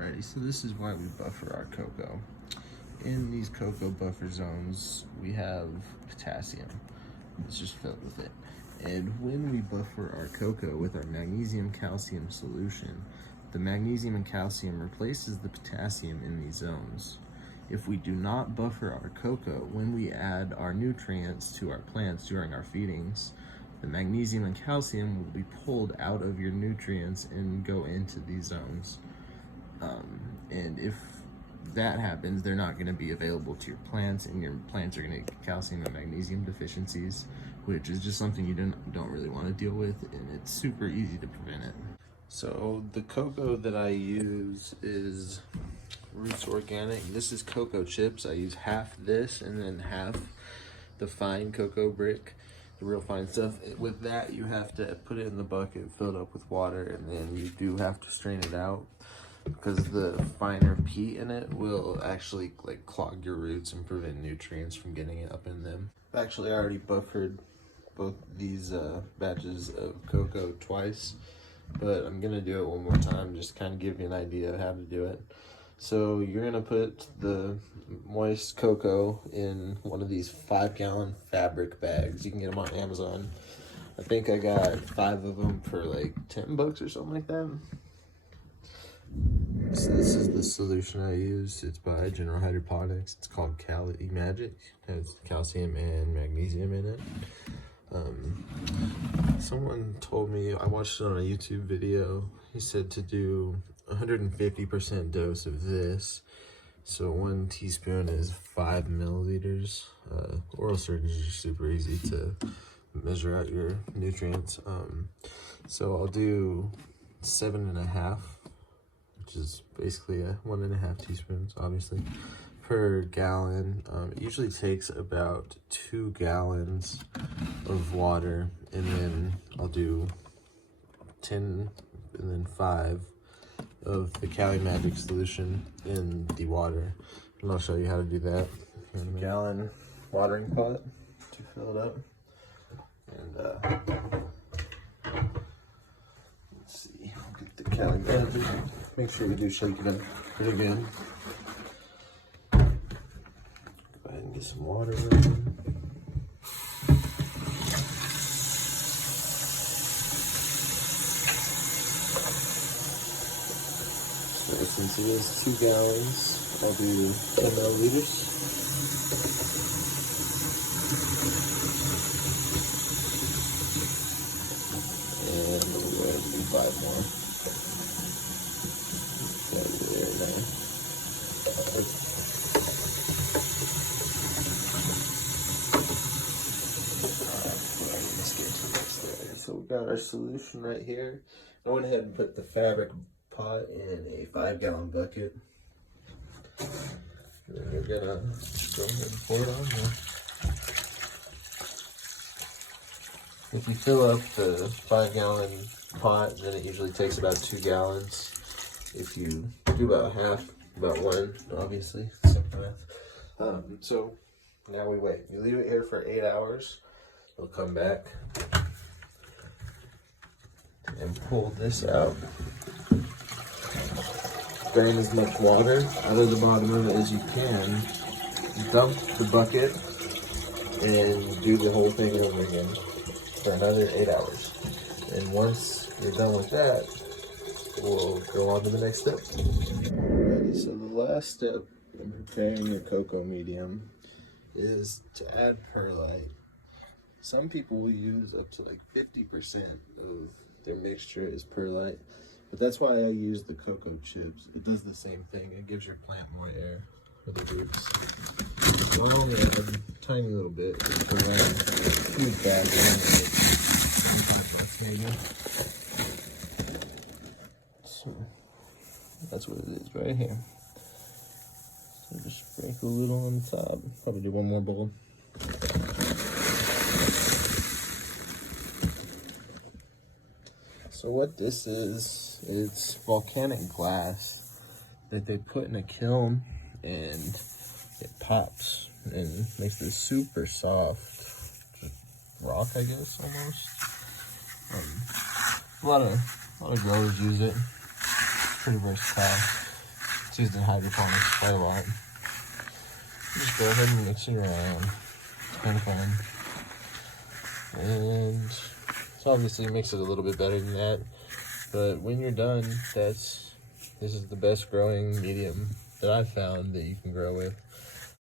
Alrighty, so this is why we buffer our cocoa. In these cocoa buffer zones, we have potassium. It's just filled with it. And when we buffer our cocoa with our magnesium calcium solution, the magnesium and calcium replaces the potassium in these zones. If we do not buffer our cocoa, when we add our nutrients to our plants during our feedings, the magnesium and calcium will be pulled out of your nutrients and go into these zones. And if that happens, they're not going to be available to your plants, and your plants are going to get calcium and magnesium deficiencies, which is just something you don't really want to deal with, and it's super easy to prevent it. So the cocoa that I use is Roots Organic. This is cocoa chips. I use half this and then half the fine cocoa brick, the real fine stuff. With that, you have to put it in the bucket, fill it up with water, and then you do have to strain it out, because the finer peat in it will actually like clog your roots and prevent nutrients from getting up in them. Actually, I already buffered both these batches of cocoa twice, but I'm gonna do it one more time just to kind of give you an idea of how to do it. So you're gonna put the moist cocoa in one of these 5-gallon fabric bags. You can get them on Amazon. I think I got 5 of them for like $10 or something like that. So this is the solution I use. It's by General Hydroponics. It's called Cali Magic. It has calcium and magnesium in it. Someone told me, I watched it on a YouTube video, he said to do 150% dose of this. So 1 teaspoon is 5 milliliters. Oral surgery is super easy to measure out your nutrients. So I'll do 7.5, which is basically 1.5 teaspoons, obviously, per gallon. It usually takes about 2 gallons of water, and then I'll do 10 and then 5 of the Cali Magic solution in the water, and I'll show you how to do that. 1-gallon watering pot to fill it up, and let's see, I'll get the Cali Magic. Make sure you do shake it up pretty good. Go ahead and get some water in. So since it is 2 gallons, I'll do 10 milliliters. And we'll go ahead and do 5 more. So we got our solution right here. I went ahead and put the fabric pot in a 5-gallon bucket. And then we're gonna go ahead and pour it on there. If you fill up the 5-gallon pot, then it usually takes about 2 gallons. If you do about half, about 1, obviously, simple math. So now we wait. You leave it here for 8 hours. It'll come back and pull this out. Drain as much water out of the bottom of it as you can. Dump the bucket and do the whole thing over again for another 8 hours. And once you're done with that, we'll go on to the next step. Alrighty, so the last step in preparing your cocoa medium is to add perlite. Some people will use up to like 50% of their mixture is perlite, but that's why I use the cocoa chips. It does the same thing. It gives your plant more air for the roots. So I'll only add a tiny little bit just for that huge bag maybe. So that's what it is right here. So just sprinkle a little on the top. Probably do 1 more bowl. So what this is, it's volcanic glass that they put in a kiln, and it pops and makes this super soft rock, I guess, almost. A lot of growers use it. Pretty versatile. used in hydroponics quite a lot. Just go ahead and mix it around. It's kind of fun. And so obviously makes it a little bit better than that. But when you're done, this is the best growing medium that I've found that you can grow with.